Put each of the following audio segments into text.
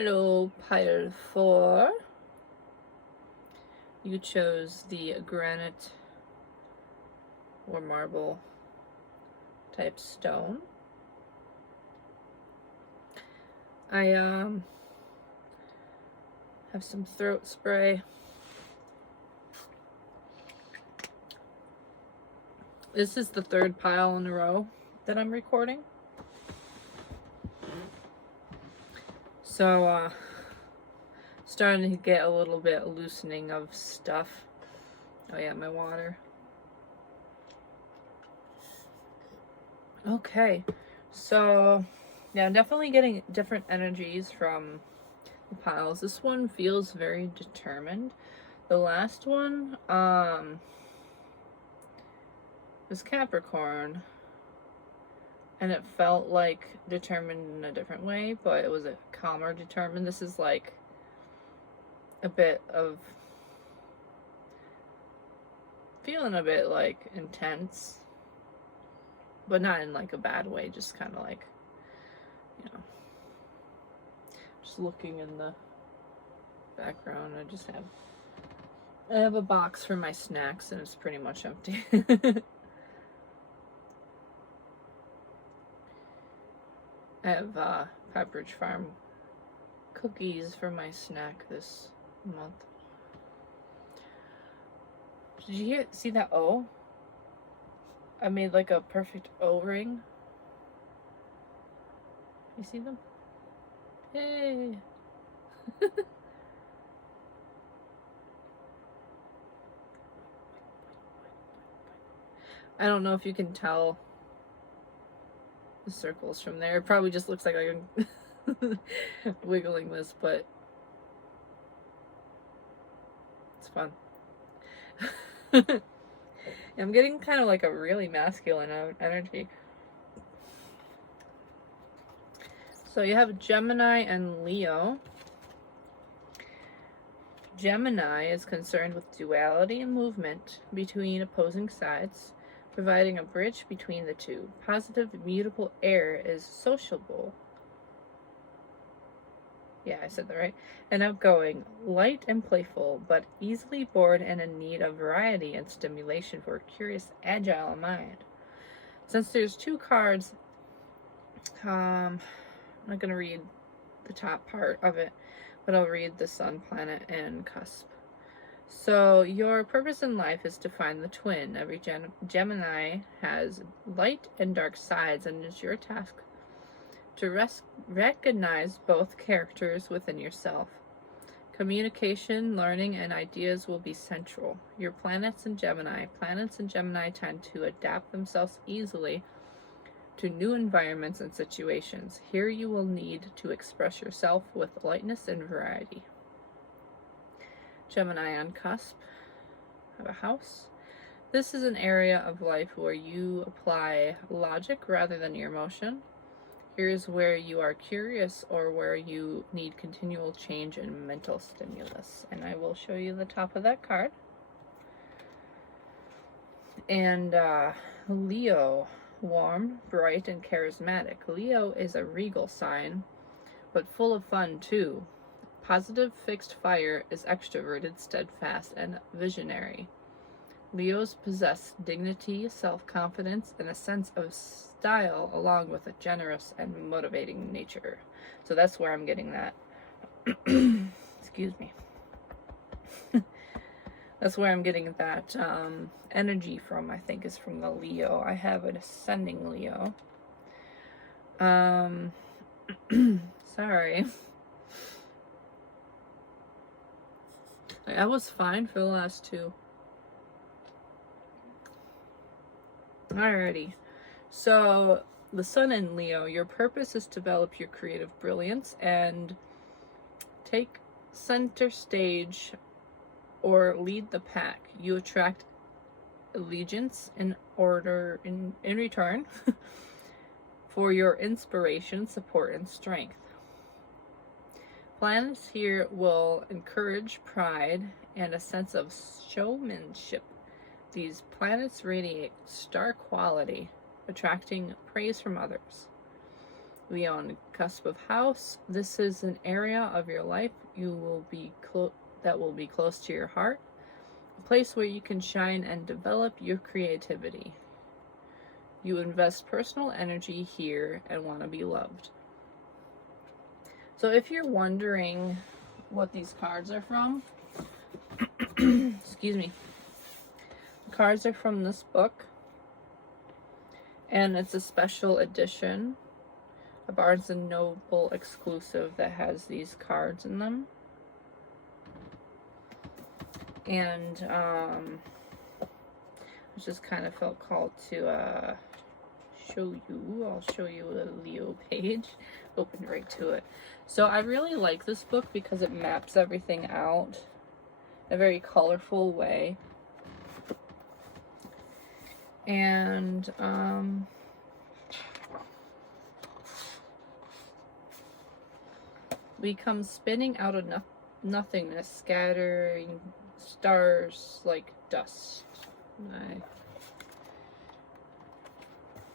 Hello, pile 4. You chose the granite or marble type stone. I have some throat spray. This is the third pile in a row that I'm recording. So starting to get a little bit loosening of stuff. Oh yeah, my water. Okay, so yeah, I'm definitely getting different energies from the piles. This one feels very determined. The last one was Capricorn, and it felt like determined in a different way, but it was a calmer determined. This is like a bit of feeling a bit like intense, but not in like a bad way, just kind of like, you know, just looking in the background. I have a box for my snacks and it's pretty much empty. I have Pepperidge Farm cookies for my snack this month. Did you see that O? I made like a perfect O ring. You see them? Yay! I don't know if you can tell the circles from there. It probably just looks like I'm wiggling this, but it's fun. I'm getting kind of like a really masculine energy. So you have Gemini and Leo. Gemini is concerned with duality and movement between opposing sides, providing a bridge between the two. Positive, mutable air is sociable. Yeah, I said that right. And outgoing, light and playful, but easily bored and in need of variety and stimulation for a curious, agile mind. Since there's two cards, I'm not going to read the top part of it, but I'll read the sun, planet, and cusp. So your purpose in life is to find the twin. Every Gemini has light and dark sides, and it's your task to recognize both characters within yourself. Communication, learning, and ideas will be central. Your planets in Gemini tend to adapt themselves easily to new environments and situations. Here you will need to express yourself with lightness and variety. Gemini on cusp of a house. This is an area of life where you apply logic rather than your emotion. Here's where you are curious or where you need continual change and mental stimulus. And I will show you the top of that card. And Leo, warm, bright, and charismatic. Leo is a regal sign, but full of fun too. Positive fixed fire is extroverted, steadfast, and visionary. Leos possess dignity, self-confidence, and a sense of style, along with a generous and motivating nature. So that's where I'm getting that. Excuse me. That's where I'm getting that energy from, I think, is from the Leo. I have an ascending Leo. Sorry. I was fine for the last two. Alrighty. So, the sun in Leo, your purpose is to develop your creative brilliance and take center stage or lead the pack. You attract allegiance in return for your inspiration, support, and strength. Planets here will encourage pride and a sense of showmanship. These planets radiate star quality, attracting praise from others. We are on the cusp of house. This is an area of your life that will be close to your heart, a place where you can shine and develop your creativity. You invest personal energy here and want to be loved. So if you're wondering what these cards are from, excuse me, the cards are from this book, and it's a special edition, a Barnes & Noble exclusive that has these cards in them. And I just kind of felt called to show you. I'll show you a Leo page. Opened right to it. So I really like this book because it maps everything out in a very colorful way. And we come spinning out of nothingness, scattering stars like dust.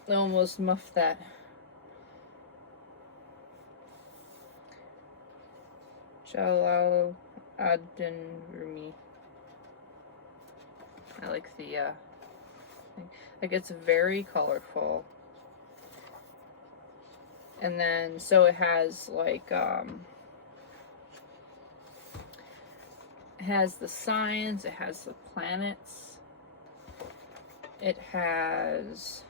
I almost muffed that. Jalal ad-Din Rumi. I like the thing. Like, it's very colorful. And then so it has like it has the signs, it has the planets, it has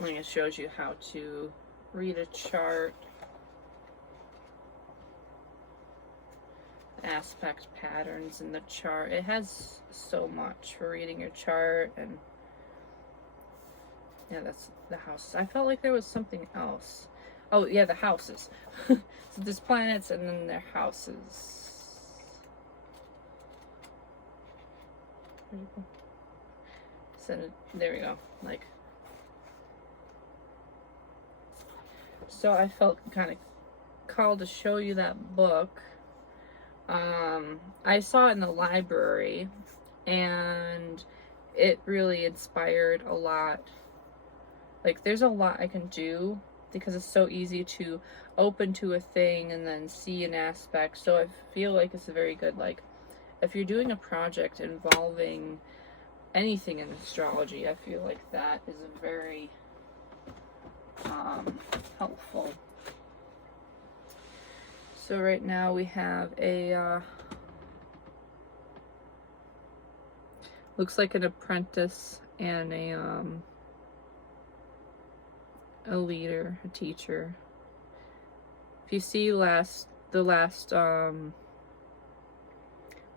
it shows you how to read a chart, aspect patterns in the chart. It has so much for reading your chart. And yeah, that's the houses. I felt like there was something else. Oh yeah, the houses. So there's planets and then their houses. So there we go. Like, so I felt kind of called to show you that book. I saw it in the library, and it really inspired a lot. Like, there's a lot I can do because it's so easy to open to a thing and then see an aspect. So I feel like it's a very good, like, if you're doing a project involving anything in astrology, I feel like that is a very helpful. So right now we have a looks like an apprentice and a leader, a teacher. If you see the last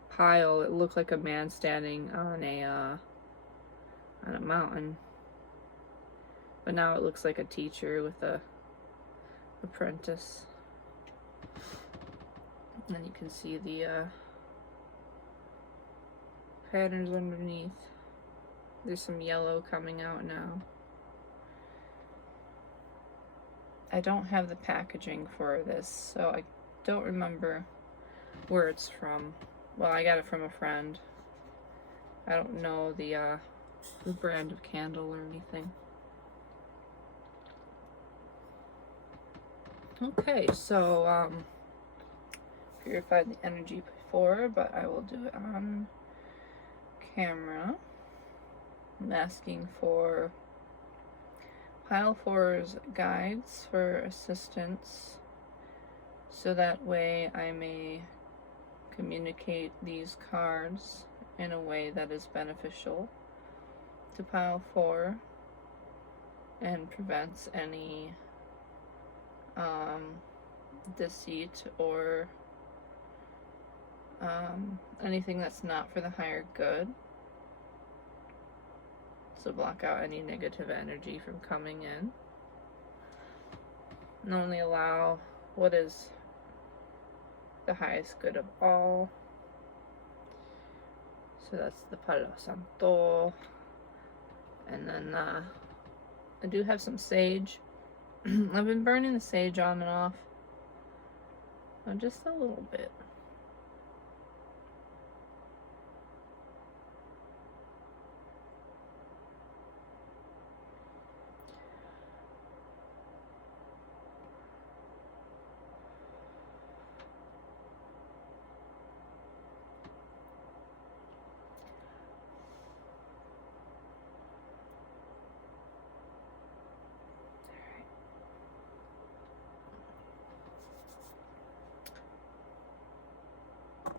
pile, it looked like a man standing on a mountain. But now it looks like a teacher with a apprentice. And then you can see the patterns underneath. There's some yellow coming out now. I don't have the packaging for this, so I don't remember where it's from. Well, I got it from a friend. I don't know the brand of candle or anything. Okay, so purified the energy before, but I will do it on camera. I'm asking for pile 4's guides for assistance, so that way I may communicate these cards in a way that is beneficial to pile 4 and prevents any deceit or anything that's not for the higher good. So block out any negative energy from coming in. And only allow what is the highest good of all. So that's the Palo Santo. And then I do have some sage. I've been burning the sage on and off. Just a little bit.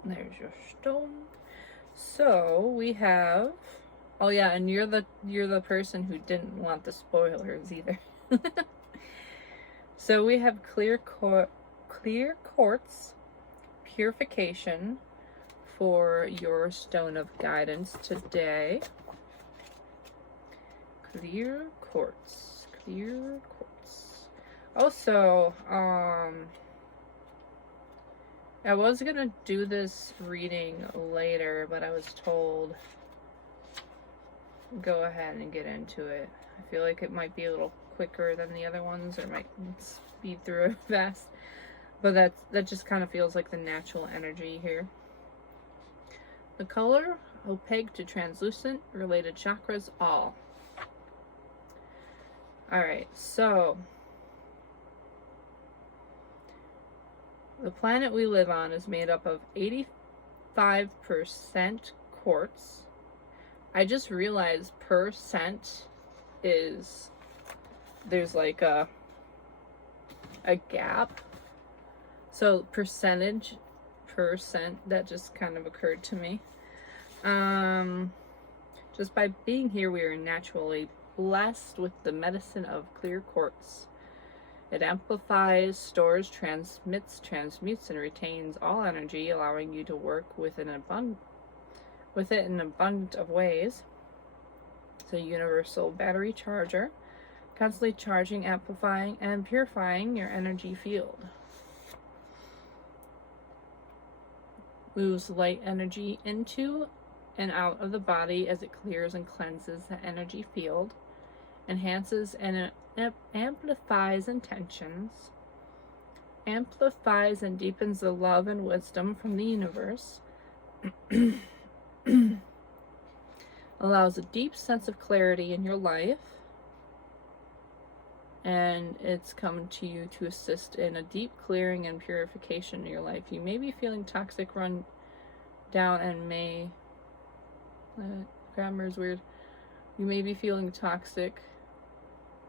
There's your stone. So we have, oh yeah, and you're the person who didn't want the spoilers either. So we have clear quartz purification for your stone of guidance today. Clear quartz. Clear quartz. Also, I was gonna do this reading later, but I was told go ahead and get into it. I feel like it might be a little quicker than the other ones, or might speed through it fast. But that just kind of feels like the natural energy here. The color, opaque to translucent, related chakras, all. Alright, so the planet we live on is made up of 85% quartz. I just realized percent is, there's like a gap. So percent, that just kind of occurred to me. Just by being here, we are naturally blessed with the medicine of clear quartz. It amplifies, stores, transmits, transmutes, and retains all energy, allowing you to work with it in abundant of ways. It's a universal battery charger, constantly charging, amplifying, and purifying your energy field. Moves light energy into and out of the body as it clears and cleanses the energy field, enhances and amplifies intentions, amplifies and deepens the love and wisdom from the universe, allows a deep sense of clarity in your life, and it's come to you to assist in a deep clearing and purification in your life. You may be feeling toxic, run down, and grammar is weird. You may be feeling toxic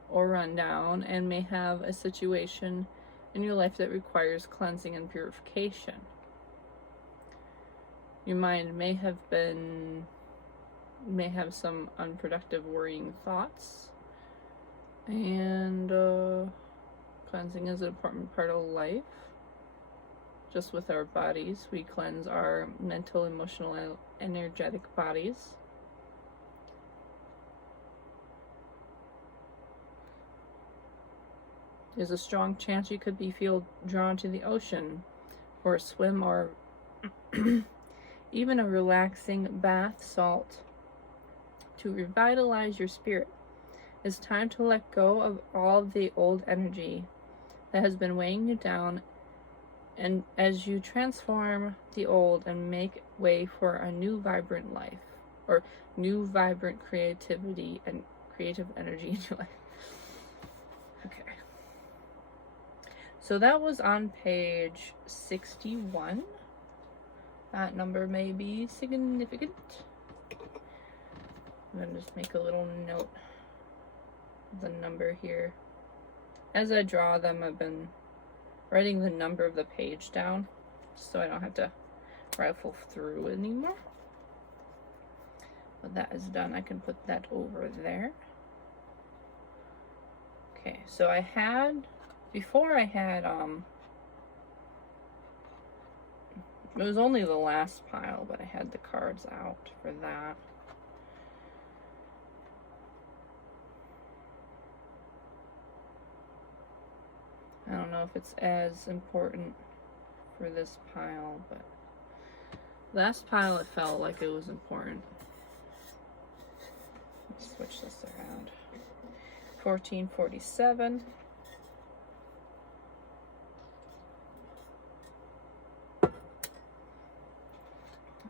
or run down and may have a situation in your life that requires cleansing and purification. Your mind may have some unproductive worrying thoughts, and cleansing is an important part of life. Just with our bodies, we cleanse our mental, emotional, and energetic bodies. There's a strong chance you could feel drawn to the ocean, or a swim, or even a relaxing bath salt to revitalize your spirit. It's time to let go of all the old energy that has been weighing you down, and as you transform the old and make way for a new vibrant life, or new vibrant creativity and creative energy in your life. Okay. So that was on page 61. That number may be significant. I'm going to just make a little note of the number here. As I draw them, I've been writing the number of the page down so I don't have to rifle through anymore. When that is done, I can put that over there. Okay, so before I had, it was only the last pile, but I had the cards out for that. I don't know if it's as important for this pile, but last pile it felt like it was important. Let's switch this around. 1447.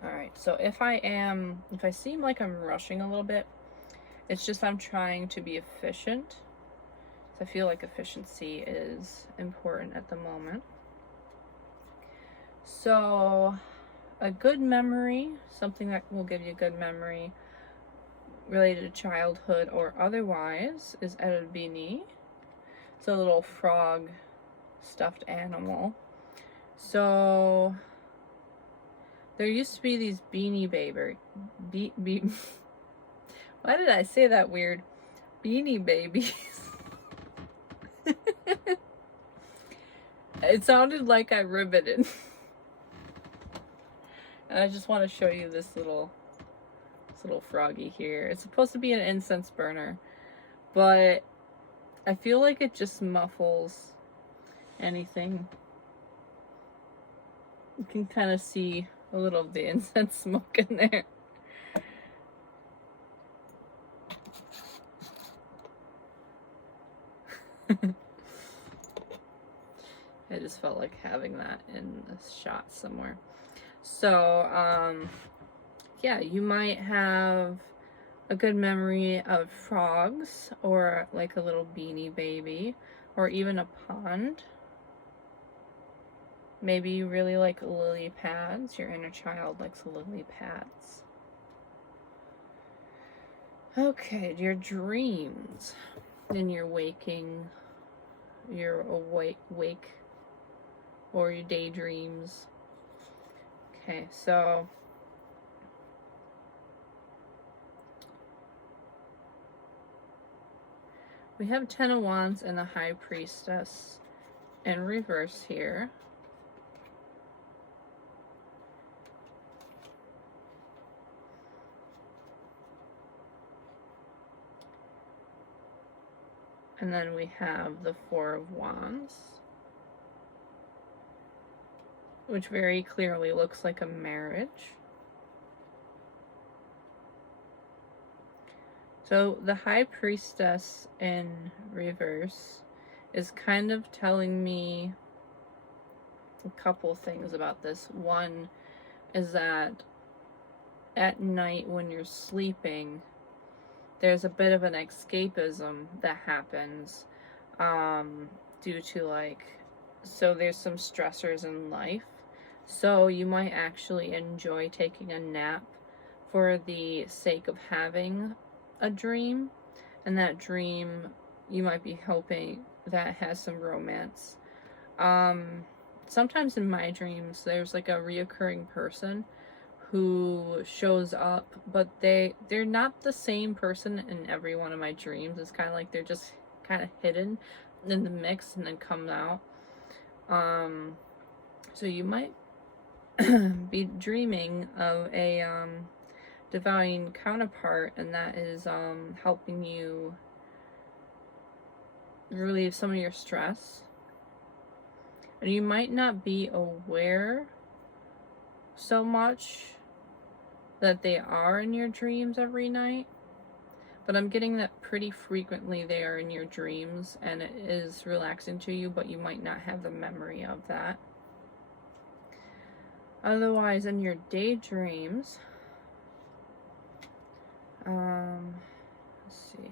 Alright, so if I seem like I'm rushing a little bit, it's just I'm trying to be efficient. I feel like efficiency is important at the moment. So, a good memory, something that will give you a good memory related to childhood or otherwise, is Erbini. It's a little frog stuffed animal. So, there used to be these beanie baby, why did I say that weird? Beanie babies. It sounded like I riveted. And I just want to show you this little froggy here. It's supposed to be an incense burner, but I feel like it just muffles anything. You can kind of see a little of the incense smoke in there. I just felt like having that in a shot somewhere. So, yeah, you might have a good memory of frogs, or like a little beanie baby, or even a pond. Maybe you really like lily pads. Your inner child likes lily pads. Okay, your dreams. In your waking, your wake, or your daydreams. Okay, so we have 10 of Wands and the High Priestess in reverse here. And then we have the Four of Wands, which very clearly looks like a marriage. So the High Priestess in reverse is kind of telling me a couple things about this. One is that at night when you're sleeping, there's a bit of an escapism that happens due to so there's some stressors in life. So you might actually enjoy taking a nap for the sake of having a dream. And that dream, you might be hoping that has some romance. Sometimes in my dreams, there's like a reoccurring person who shows up, but they're not the same person in every one of my dreams. It's kind of like they're just kind of hidden in the mix and then come out. So you might be dreaming of a divine counterpart, and that is helping you relieve some of your stress. And you might not be aware so much that they are in your dreams every night, but I'm getting that pretty frequently they are in your dreams and it is relaxing to you, but you might not have the memory of that. Otherwise, in your daydreams, let's see.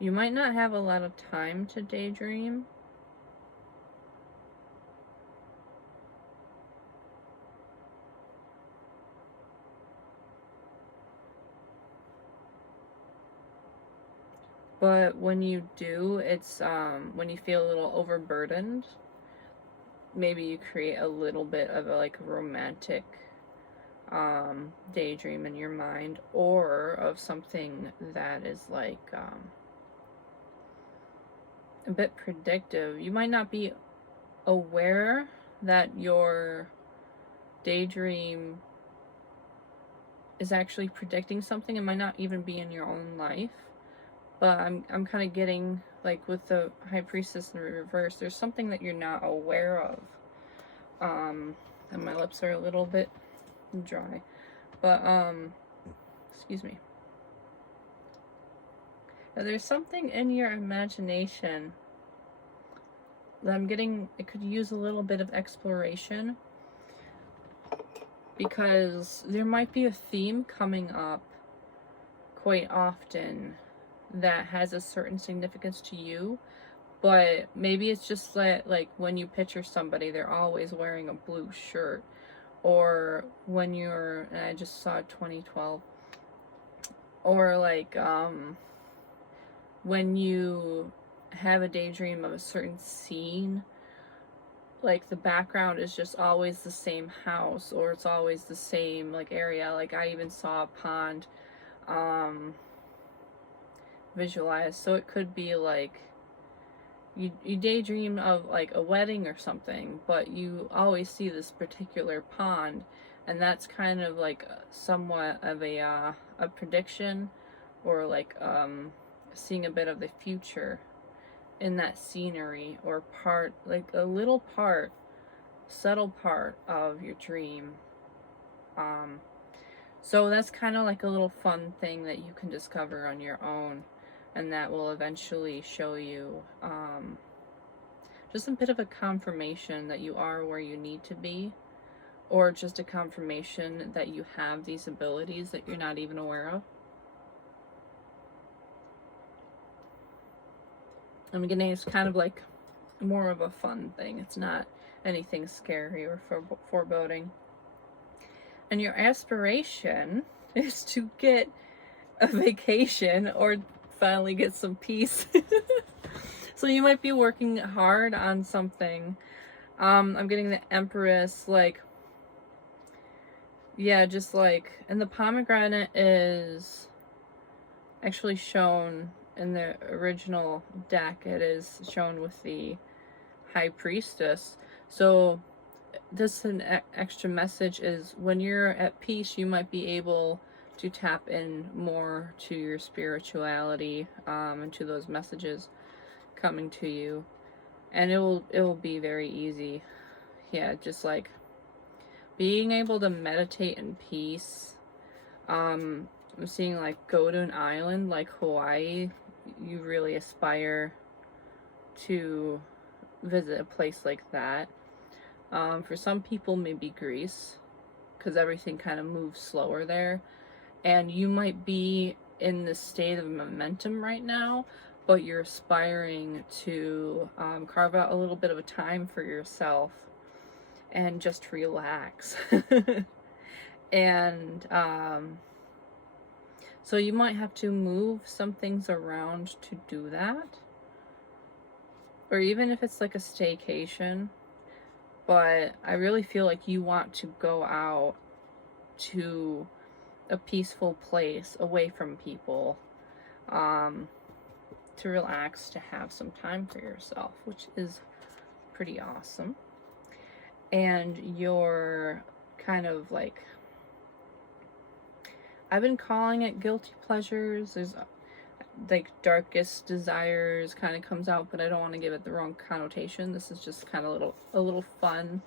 You might not have a lot of time to daydream. But when you do, it's when you feel a little overburdened, maybe you create a little bit of a romantic daydream in your mind, or of something that is a bit predictive. You might not be aware that your daydream is actually predicting something. It might not even be in your own life. But I'm kind of getting, with the High Priestess in reverse, there's something that you're not aware of. And my lips are a little bit dry. But, excuse me. Now, there's something in your imagination that I'm getting, it could use a little bit of exploration. Because there might be a theme coming up quite often that has a certain significance to you, but maybe it's just like when you picture somebody, they're always wearing a blue shirt, or when you're, and I just saw 2012, or when you have a daydream of a certain scene, like the background is just always the same house, or it's always the same like area. Like I even saw a pond um visualized, so it could be like you daydream of like a wedding or something, but you always see this particular pond, and that's kind of like somewhat of a prediction, or like seeing a bit of the future in that scenery, or part, like a little part, subtle part of your dream. um so that's kind of like a little fun thing that you can discover on your own, and that will eventually show you just a bit of a confirmation that you are where you need to be, or just a confirmation that you have these abilities that you're not even aware of. I'm beginning, it's kind of like more of a fun thing. It's not anything scary or foreboding. And your aspiration is to get a vacation or finally get some peace. So you might be working hard on something. I'm getting the Empress, like, yeah, just like, and the pomegranate is actually shown in the original deck. It is shown with the High Priestess. So this an extra message is when you're at peace, you might be able to tap in more to your spirituality, and to those messages coming to you, and it will be very easy. Yeah, just like being able to meditate in peace. I'm seeing like go to an island like Hawaii. You really aspire to visit a place like that. For some people, maybe Greece, because everything kind of moves slower there. And you might be in this state of momentum right now, but you're aspiring to carve out a little bit of a time for yourself and just relax. And so you might have to move some things around to do that, or even if it's like a staycation. But I really feel like you want to go out to a peaceful place away from people, to relax, to have some time for yourself, which is pretty awesome. And your kind of like, I've been calling it guilty pleasures. There's like darkest desires kind of comes out, but I don't want to give it the wrong connotation. This is just kind of a little fun,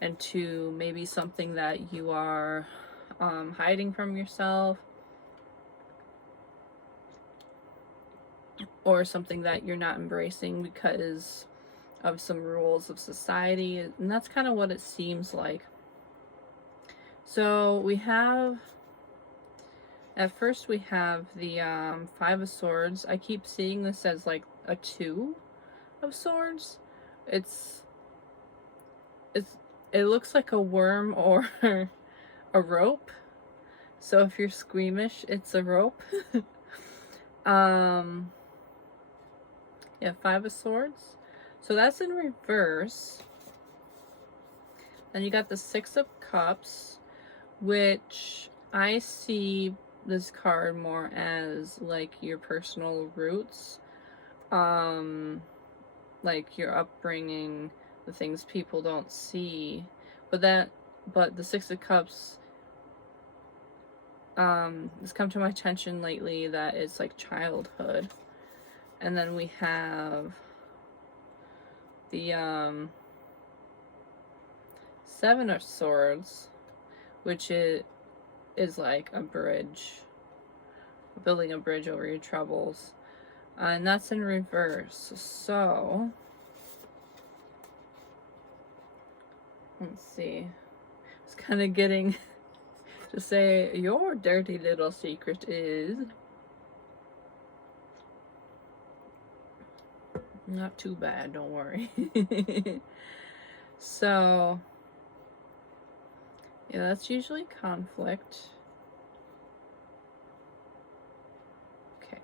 and to maybe something that you are hiding from yourself, or something that you're not embracing because of some rules of society, and that's kind of what it seems like. So we have, at first we have the Five of Swords. I keep seeing this as like a Two of Swords. It looks like a worm or a rope. So if you're squeamish, it's a rope. Yeah, Five of Swords. So that's in reverse. Then you got the Six of Cups, which I see this card more as like your personal roots, like your upbringing, the things people don't see. But the Six of Cups, it's come to my attention lately that it's like childhood. And then we have the Seven of Swords, which is like a bridge, building a bridge over your troubles, and that's in reverse. So let's see, it's kind of getting to say your dirty little secret is not too bad, don't worry. So yeah, that's usually conflict. Okay.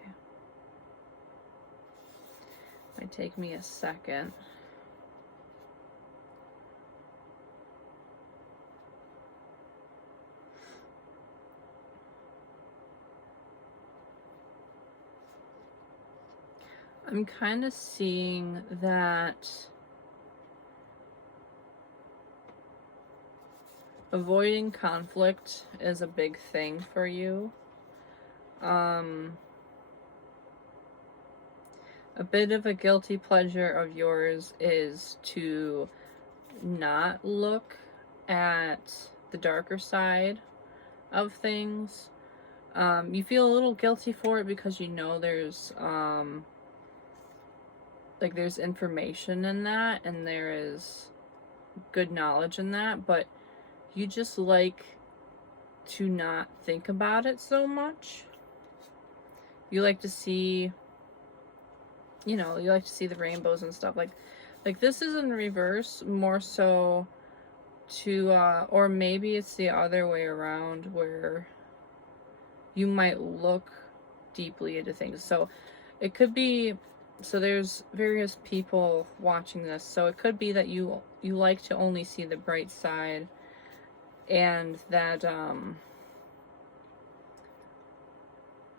Might take me a second. I'm kind of seeing that avoiding conflict is a big thing for you. A bit of a guilty pleasure of yours is to not look at the darker side of things. You feel a little guilty for it because you know there's there's information in that and there is good knowledge in that, but you just like to not think about it so much. You like to see, you like to see the rainbows and stuff. Like this is in reverse, more so to, or maybe it's the other way around where you might look deeply into things. So it could be, so there's various people watching this. So it could be that you like to only see the bright side, and that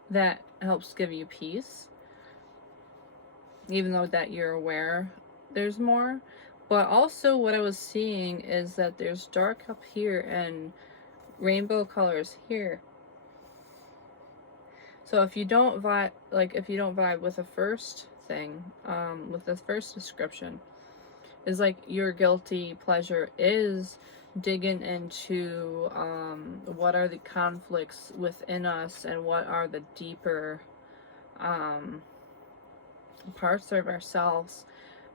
that helps give you peace, even though that you're aware there's more. But also what I was seeing is that there's dark up here and rainbow colors here. So if you don't vibe with the first thing, with the first description, is like your guilty pleasure is digging into what are the conflicts within us and what are the deeper parts of ourselves.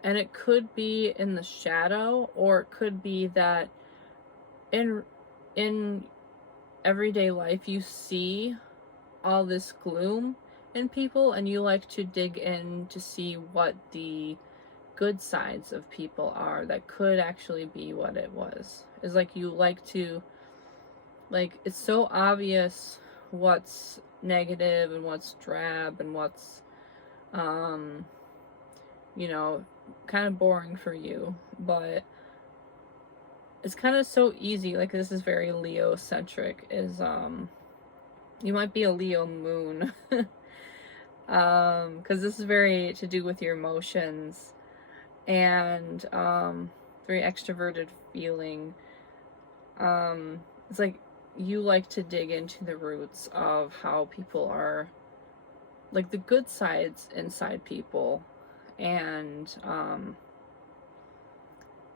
And it could be in the shadow, or it could be that in everyday life you see all this gloom in people and you like to dig in to see what the good sides of people are that could actually be what it was. Is like you like to, like, it's so obvious what's negative and what's drab and what's kind of boring for you, but it's kind of so easy. Like, this is very Leo centric, is you might be a Leo moon because this is very to do with your emotions and very extroverted feeling. It's like you like to dig into the roots of how people are, like the good sides inside people, and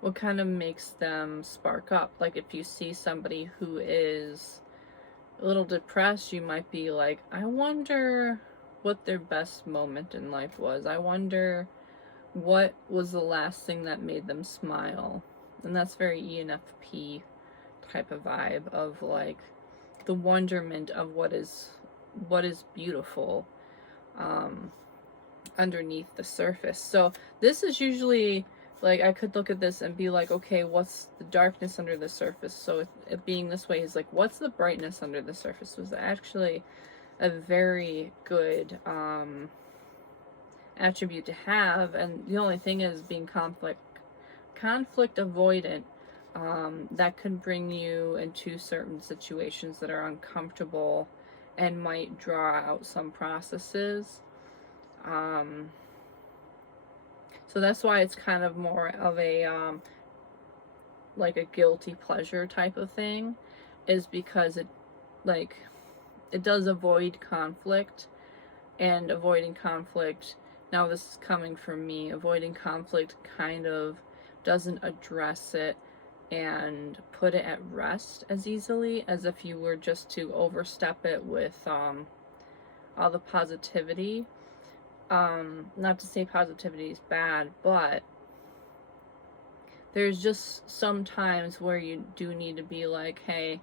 what kind of makes them spark up. Like if you see somebody who is a little depressed, you might be like, I wonder what their best moment in life was. I wonder what was the last thing that made them smile. And that's very ENFP type of vibe of like the wonderment of what is beautiful underneath the surface. So this is usually like, I could look at this and be like, okay, what's the darkness under the surface? So it being this way is like, what's the brightness under the surface? Was actually a very good attribute to have. And the only thing is being conflict avoidant, that can bring you into certain situations that are uncomfortable and might draw out some processes. So that's why it's kind of more of a like a guilty pleasure type of thing, is because it does avoid conflict. And avoiding conflict, now this is coming from me, avoiding conflict kind of doesn't address it and put it at rest as easily as if you were just to overstep it with all the positivity. Not to say positivity is bad, but there's just some times where you do need to be like, hey,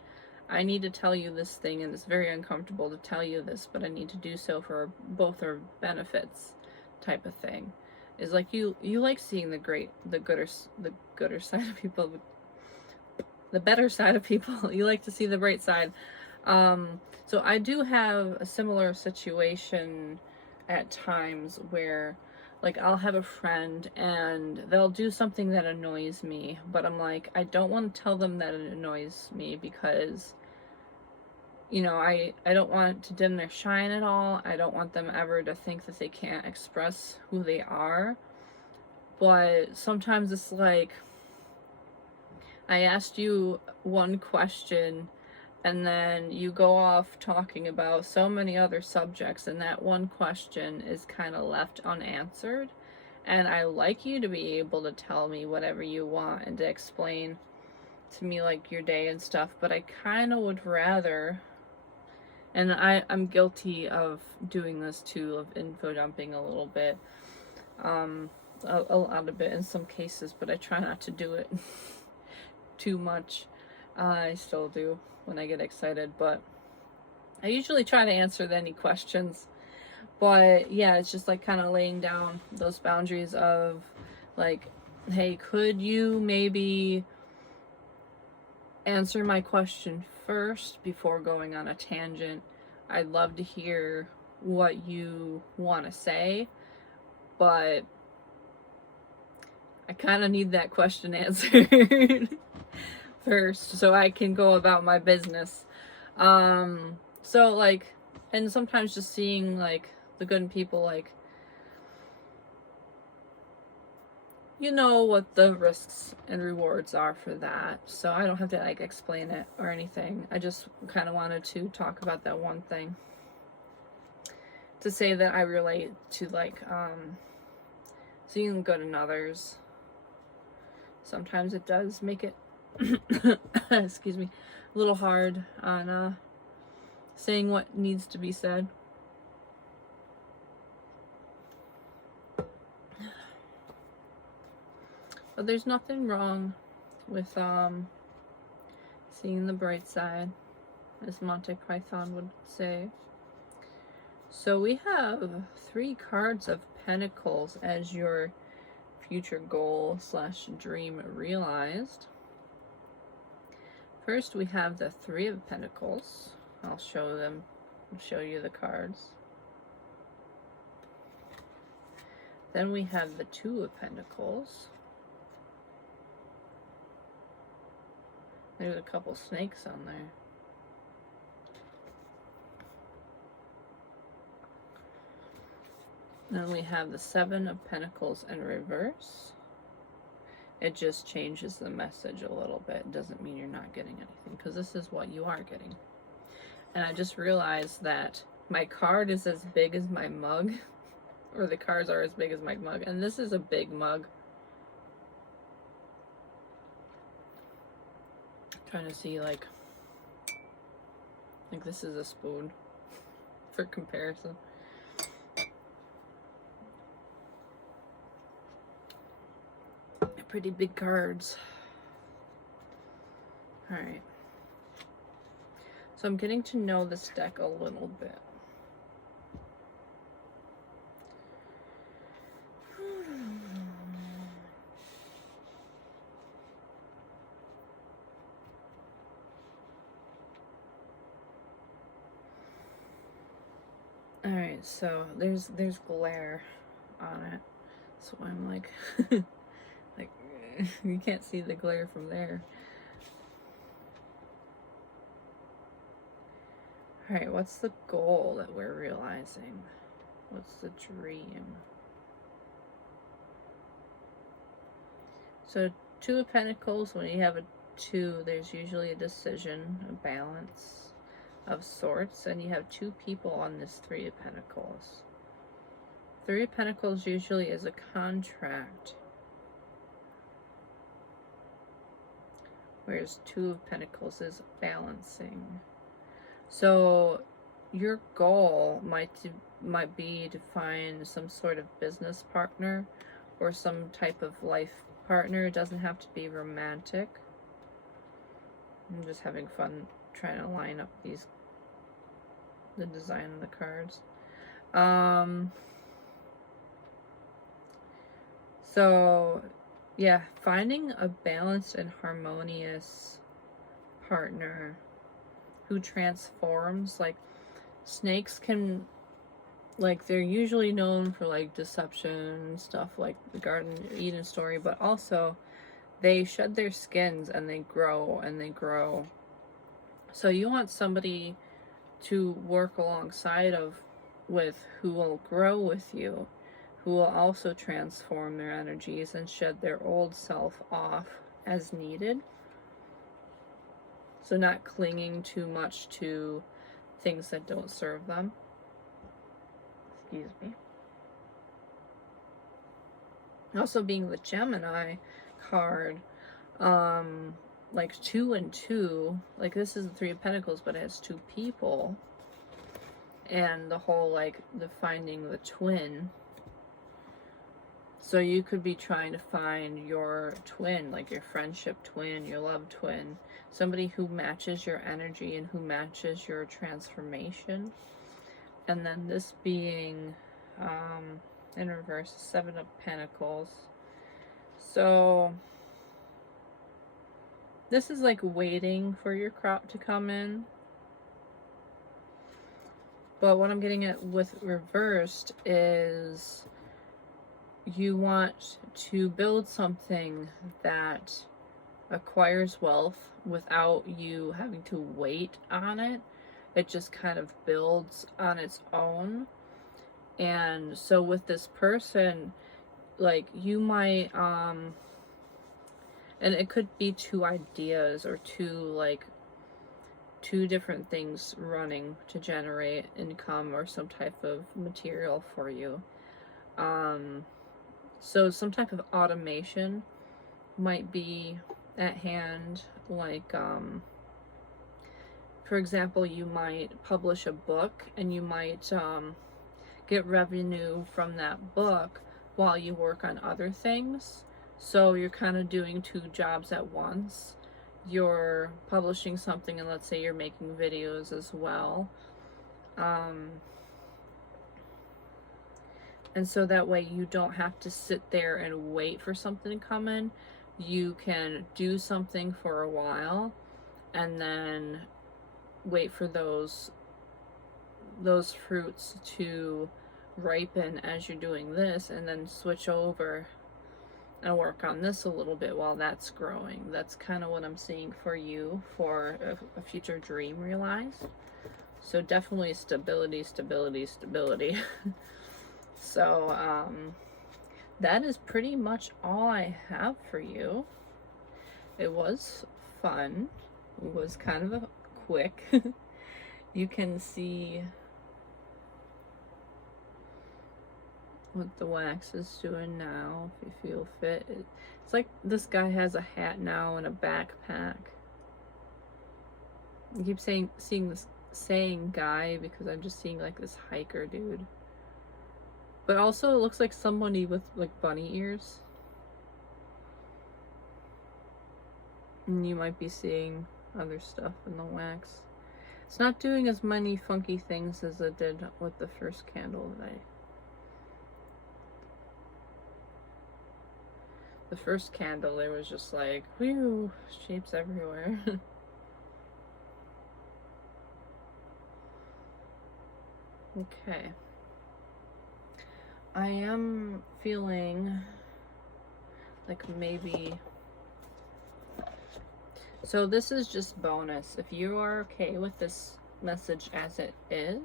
I need to tell you this thing, and it's very uncomfortable to tell you this, but I need to do so for both our benefits, type of thing. Is like you like seeing the gooder side of people, the better side of people. You like to see the bright side. So I do have a similar situation at times where, like, I'll have a friend and they'll do something that annoys me, but I'm like, I don't want to tell them that it annoys me because you know, I don't want to dim their shine at all. I don't want them ever to think that they can't express who they are. But sometimes it's like, I asked you one question and then you go off talking about so many other subjects, and that one question is kind of left unanswered. And I like you to be able to tell me whatever you want and to explain to me like your day and stuff, but I kind of would rather, and I'm guilty of doing this too, of info dumping a little bit, a lot of it in some cases, but I try not to do it too much. I still do when I get excited, but I usually try to answer any questions. But yeah, it's just like kind of laying down those boundaries of like, hey, could you maybe answer my question first before going on a tangent? I'd love to hear what you want to say, but I kind of need that question answered first so I can go about my business. So like, and sometimes just seeing like the good in people, like, you know what the risks and rewards are for that, so I don't have to like explain it or anything. I just kind of wanted to talk about that one thing to say that I relate to, like, seeing the good in others. Sometimes it does make it excuse me, a little hard on saying what needs to be said. But there's nothing wrong with seeing the bright side, as Monty Python would say. So we have 3 cards of Pentacles as your future goal / dream realized. First we have the 3 of Pentacles. I'll show you the cards. Then we have the 2 of Pentacles. There's a couple snakes on there. Then we have the 7 of Pentacles in reverse. It just changes the message a little bit. It doesn't mean you're not getting anything, because this is what you are getting. And I just realized that my card is as big as my mug, or the cards are as big as my mug, and this is a big mug. Trying to see, like this is a spoon for comparison. Pretty big cards. Alright. So I'm getting to know this deck a little bit. Alright, so there's glare on it. So I'm like like you can't see the glare from there. Alright, what's the goal that we're realizing? What's the dream? So 2 of Pentacles, when you have a 2, there's usually a decision, a balance of sorts, and you have 2 people on this 3 of Pentacles. 3 of Pentacles usually is a contract, whereas 2 of Pentacles is balancing. So your goal might be to find some sort of business partner or some type of life partner. It doesn't have to be romantic. I'm just having fun trying to line up the design of the cards. So yeah, finding a balanced and harmonious partner who transforms. Like, snakes can, like, they're usually known for like deception and stuff, like the Garden of Eden story, but also they shed their skins and they grow and they grow. So you want somebody to work alongside of with who will grow with you, who will also transform their energies and shed their old self off as needed. So not clinging too much to things that don't serve them. Excuse me. Also being the Gemini card, like 2 and 2, like this is the Three of Pentacles, but it has 2 people. And the whole, like, the finding the twin. So you could be trying to find your twin, like your friendship twin, your love twin. Somebody who matches your energy and who matches your transformation. And then this being, in reverse, 7 of Pentacles. So this is like waiting for your crop to come in. But what I'm getting at with reversed is you want to build something that acquires wealth without you having to wait on it. It just kind of builds on its own. And so with this person, like, you might, and it could be 2 ideas or 2 different things running to generate income or some type of material for you. So some type of automation might be at hand, like, for example, you might publish a book and you might get revenue from that book while you work on other things. So you're kind of doing 2 jobs at once. You're publishing something, and let's say you're making videos as well. And so that way you don't have to sit there and wait for something to come in. You can do something for a while and then wait for those fruits to ripen as you're doing this, and then switch over and work on this a little bit while that's growing. That's kind of what I'm seeing for you for a future dream realized. So definitely stability, stability, stability. So that is pretty much all I have for you. It was fun. It was kind of a quick. You can see what the wax is doing now if you feel fit. It's like this guy has a hat now and a backpack. I keep saying guy because I'm just seeing like this hiker dude. But also it looks like somebody with like bunny ears. And you might be seeing other stuff in the wax. It's not doing as many funky things as it did with the first candle today. The first candle, there was just like, whew, shapes everywhere. Okay. I am feeling like maybe... So this is just bonus. If you are okay with this message as it is,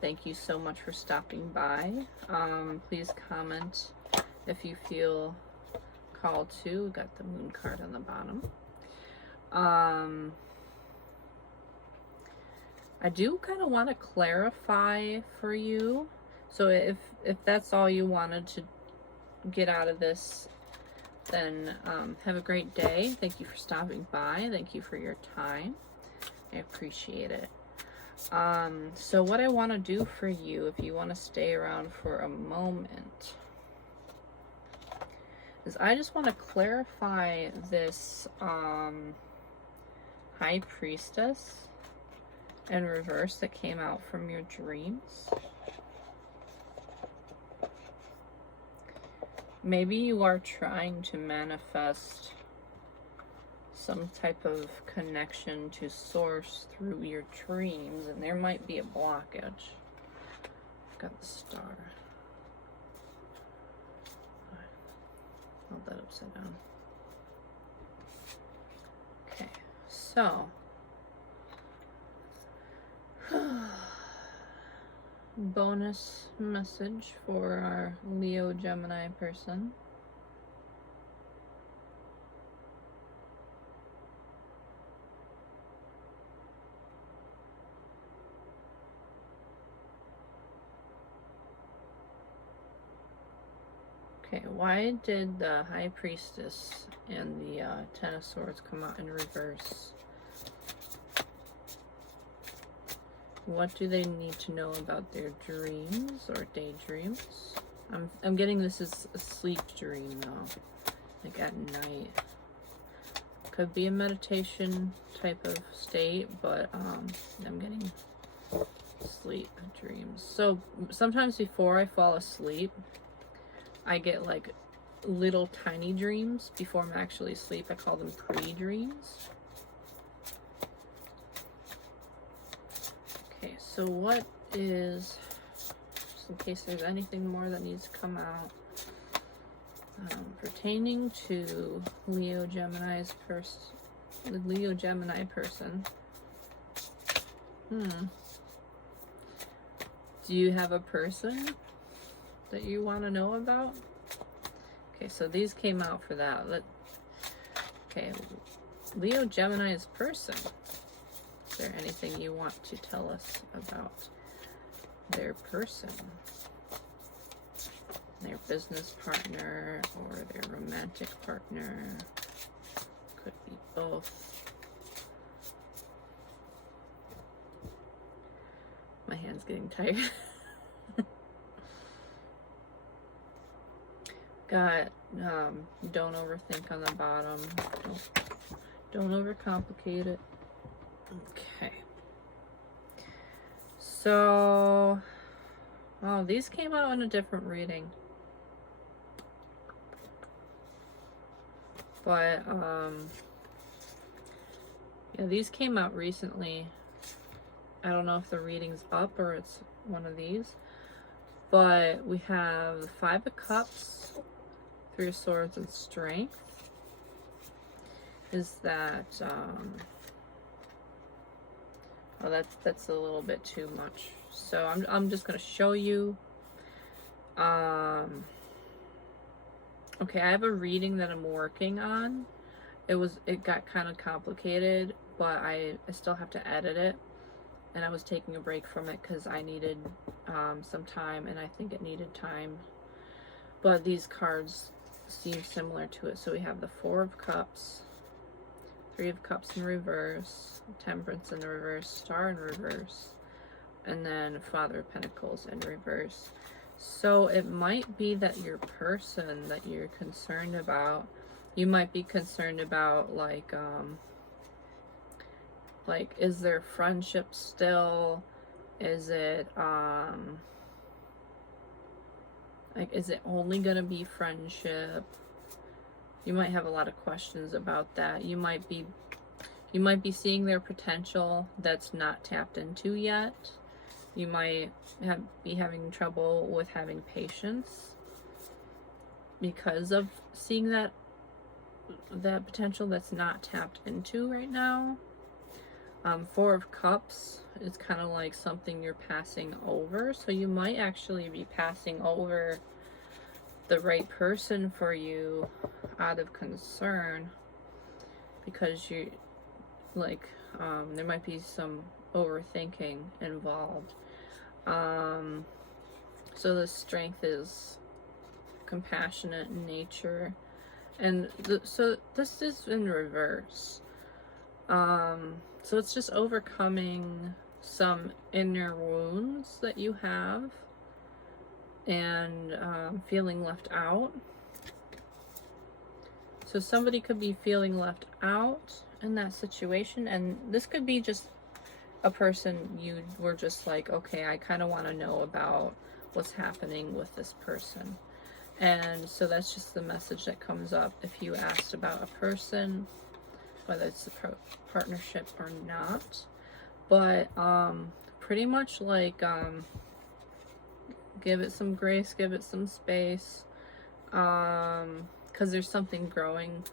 thank you so much for stopping by. Please comment if you feel called to. We got the moon card on the bottom. I do kind of want to clarify for you. So if that's all you wanted to get out of this, then have a great day. Thank you for stopping by. Thank you for your time. I appreciate it. So what I want to do for you, if you want to stay around for a moment, is I just want to clarify this High Priestess in reverse that came out from your dreams. Maybe you are trying to manifest some type of connection to source through your dreams, and there might be a blockage. I've got the star. Hold that upside down. Okay, so bonus message for our Leo Gemini person. Okay, why did the High Priestess and the Ten of Swords come out in reverse? What do they need to know about their dreams or daydreams? I'm getting this as a sleep dream though, like at night. Could be a meditation type of state, but I'm getting sleep dreams. So sometimes before I fall asleep, I get like little tiny dreams before I'm actually asleep. I call them pre-dreams. Okay, so what is, just in case there's anything more that needs to come out, pertaining to Leo Gemini's the Leo Gemini person. Do you have a person that you want to know about? Okay, so these came out for that. Okay, Leo Gemini's person. Is there anything you want to tell us about their person? Their business partner or their romantic partner? Could be both. My hand's getting tired. Got don't overthink on the bottom. Don't overcomplicate it. Okay. So, oh, these came out in a different reading. But yeah, these came out recently. I don't know if the reading's up or it's one of these. But we have the Five of Cups, Three of Swords, and Strength. Is that oh, that's a little bit too much. So I'm just gonna show you. Okay, I have a reading that I'm working on. It got kind of complicated, but I still have to edit it. And I was taking a break from it because I needed some time, and I think it needed time. But these cards seem similar to it. So we have the Four of Cups, Three of Cups in reverse, Temperance in the reverse, Star in reverse, and then Father of Pentacles in reverse. So it might be that your person that you're concerned about, you might be concerned about like is their friendship still? Is it like, is it only gonna be friendship? You might have a lot of questions about that. You might be seeing their potential that's not tapped into yet. You might be having trouble with having patience because of seeing that potential that's not tapped into right now. Four of Cups is kind of like something you're passing over. So you might actually be passing over the right person for you out of concern because you like there might be some overthinking involved. So the Strength is compassionate in nature, and so this is in reverse. So it's just overcoming some inner wounds that you have and feeling left out. So somebody could be feeling left out in that situation, and this could be just a person you were just like, okay, I kind of want to know about what's happening with this person. And so that's just the message that comes up if you asked about a person, whether it's a partnership or not. But pretty much like give it some grace, give it some space, because there's something growing.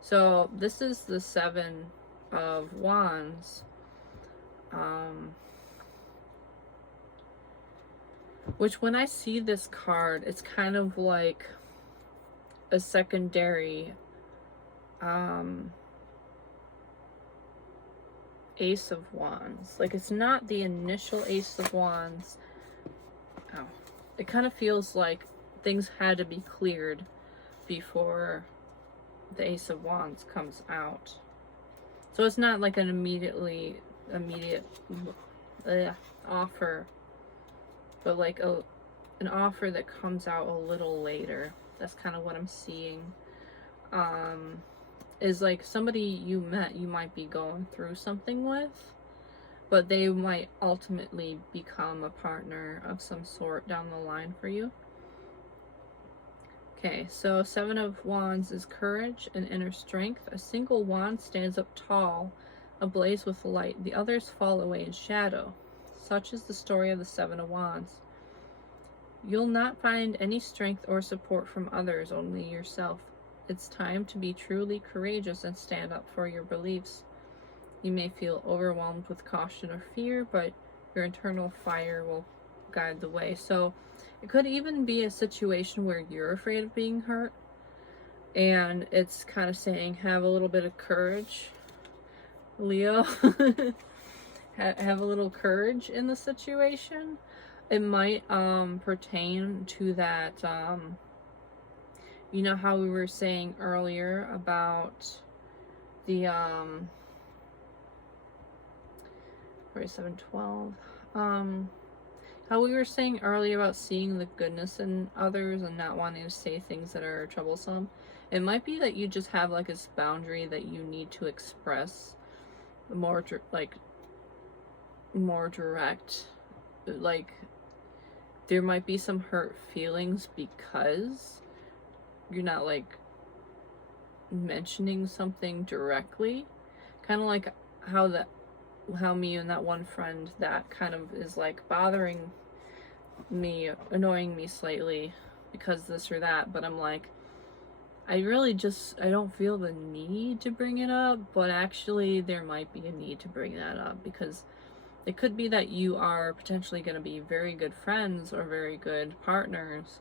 So this is the Seven of Wands. Which, when I see this card, it's kind of like a secondary Ace of Wands. Like, it's not the initial Ace of Wands. Oh. It kind of feels like things had to be cleared before the Ace of Wands comes out. So it's not like an immediate offer, but like an offer that comes out a little later. That's kind of what I'm seeing. Is like somebody you met, you might be going through something with, but they might ultimately become a partner of some sort down the line for you. Okay, so Seven of Wands is courage and inner strength. A single wand stands up tall, ablaze with light. The others fall away in shadow. Such is the story of the Seven of Wands. You'll not find any strength or support from others, only yourself. It's time to be truly courageous and stand up for your beliefs. You may feel overwhelmed with caution or fear, but your internal fire will guide the way. So it could even be a situation where you're afraid of being hurt, and it's kind of saying, have a little bit of courage, Leo. Have a little courage in the situation. It might pertain to that, you know how we were saying earlier about the 4712, how we were saying earlier about seeing the goodness in others and not wanting to say things that are troublesome. It might be that you just have like this boundary that you need to express more direct. Like, there might be some hurt feelings because you're not like mentioning something directly. Kind of like how me and that one friend that kind of is like bothering me, annoying me slightly because this or that, but I'm like, I don't feel the need to bring it up, but actually there might be a need to bring that up because it could be that you are potentially going to be very good friends or very good partners,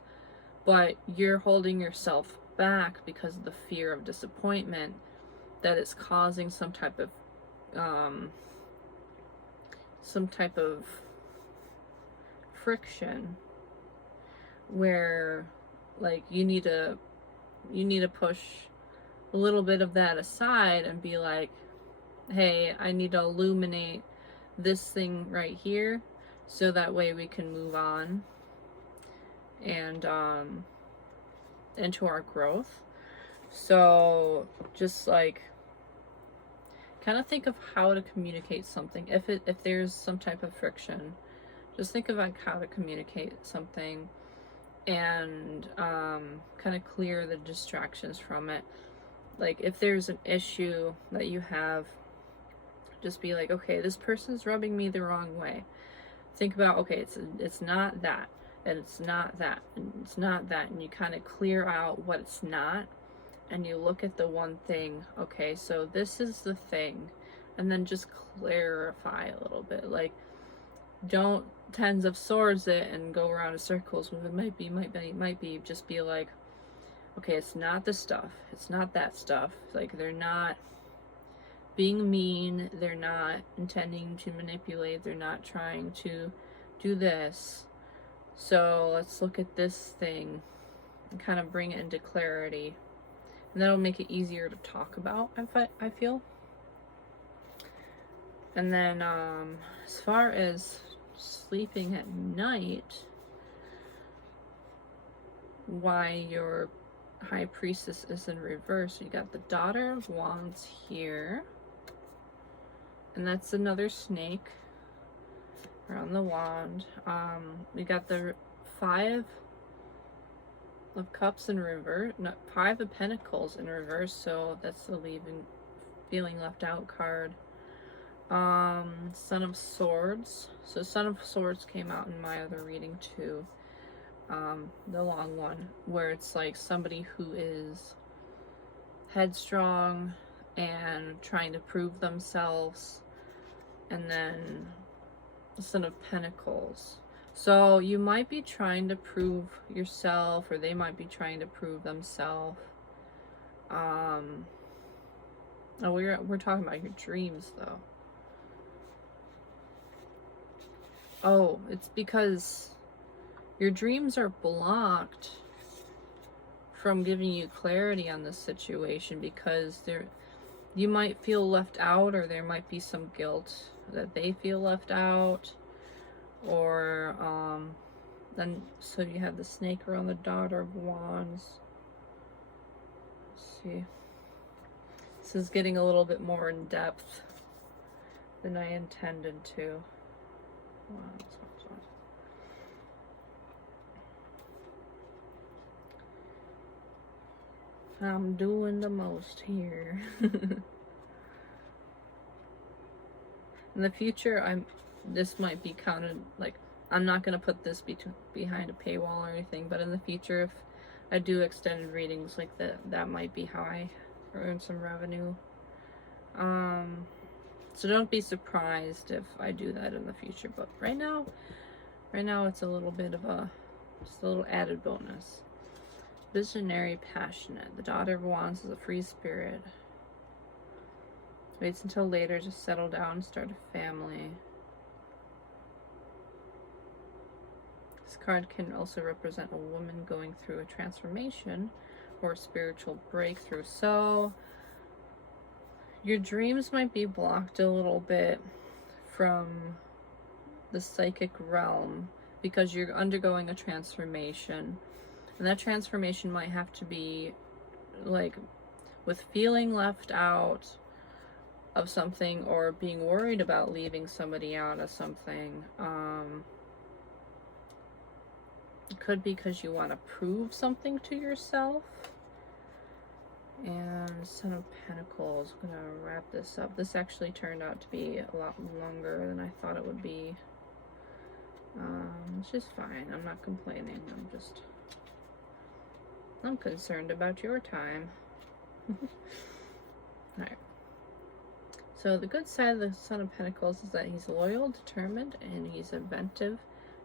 but you're holding yourself back because of the fear of disappointment that is causing some type of friction where like you need to push a little bit of that aside and be like, hey, I need to illuminate this thing right here so that way we can move on and into our growth. So just like kind of think of how to communicate something. If there's some type of friction, just think of like how to communicate something and kind of clear the distractions from it. Like if there's an issue that you have, just be like, okay, this person's rubbing me the wrong way. Think about, okay, it's not that, and it's not that, and it's not that, and you kind of clear out what it's not, and you look at the one thing. Okay, so this is the thing, and then just clarify a little bit. Like, don't Tens of Swords it and go around in circles. It might be just be like, okay, it's not the stuff, it's not that stuff. Like, they're not being mean, they're not intending to manipulate, they're not trying to do this. So let's look at this thing and kind of bring it into clarity, and that'll make it easier to talk about, I feel. And then as far as sleeping at night, why your High Priestess is in reverse, you got the Daughter of Wands here, and that's another snake around the wand. We got the Five of Cups in reverse, no, Five of Pentacles in reverse, so that's the feeling left out card. Son of Swords. So Son of Swords came out in my other reading too. The long one, where it's like somebody who is headstrong and trying to prove themselves. And then the Son of Pentacles. So you might be trying to prove yourself, or they might be trying to prove themselves. Oh, we're talking about your dreams though. Oh, it's because your dreams are blocked from giving you clarity on this situation, because you might feel left out, or there might be some guilt that they feel left out, or then so you have the snake around the Daughter of Wands. Let's see. This is getting a little bit more in depth than I intended to. I'm doing the most here. In the future, this might be counted, like, I'm not going to put this behind a paywall or anything, but in the future, if I do extended readings like that might be how I earn some revenue. So don't be surprised if I do that in the future, but right now it's a little bit of just a little added bonus. Visionary, passionate. The Daughter of Wands is a free spirit. Waits until later to settle down and start a family. This card can also represent a woman going through a transformation or a spiritual breakthrough. So your dreams might be blocked a little bit from the psychic realm because you're undergoing a transformation. And that transformation might have to be like with feeling left out of something, or being worried about leaving somebody out of something. It could be because you want to prove something to yourself. And Son of Pentacles. I'm going to wrap this up. This actually turned out to be a lot longer than I thought it would be. It's just fine. I'm not complaining. I'm concerned about your time. Alright. So the good side of the Son of Pentacles is that he's loyal, determined, and he's inventive,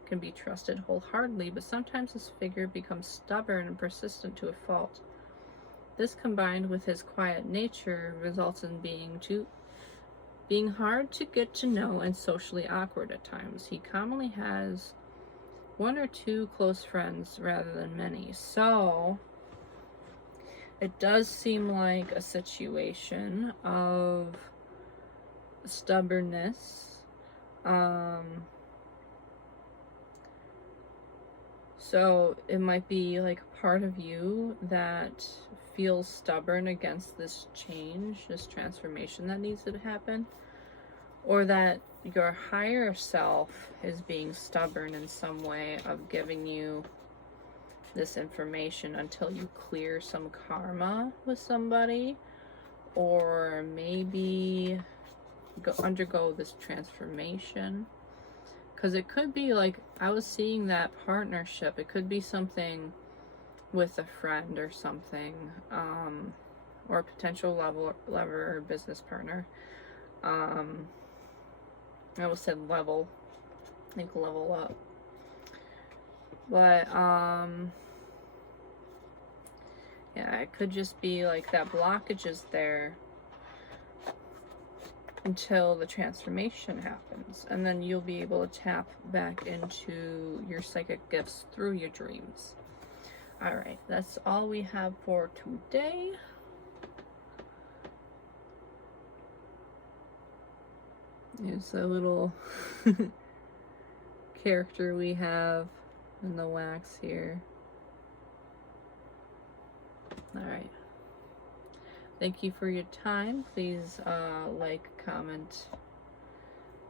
can be trusted wholeheartedly, but sometimes this figure becomes stubborn and persistent to a fault. This, combined with his quiet nature, results in being hard to get to know and socially awkward at times. He commonly has one or two close friends rather than many. So it does seem like a situation of stubbornness. So it might be like a part of you that feels stubborn against this change, this transformation that needs to happen, or that your higher self is being stubborn in some way of giving you this information until you clear some karma with somebody, or maybe undergo this transformation. Because it could be like, I was seeing that partnership, it could be something with a friend or something, or a potential lover or business partner. I almost said level, I think level up. But yeah, it could just be like that blockage is there until the transformation happens, and then you'll be able to tap back into your psychic gifts through your dreams. Alright, that's all we have for today. Here's a little character we have in the wax here. Alright. Thank you for your time. Please like, comment,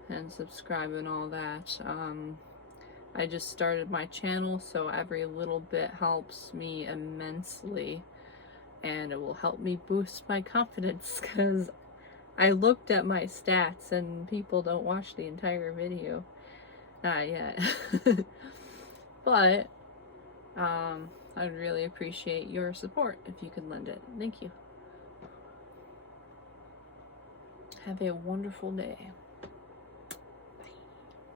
and subscribe and all that. I just started my channel, so every little bit helps me immensely, and it will help me boost my confidence, because I looked at my stats and people don't watch the entire video. Not yet. But I'd really appreciate your support if you could lend it. Thank you. Have a wonderful day.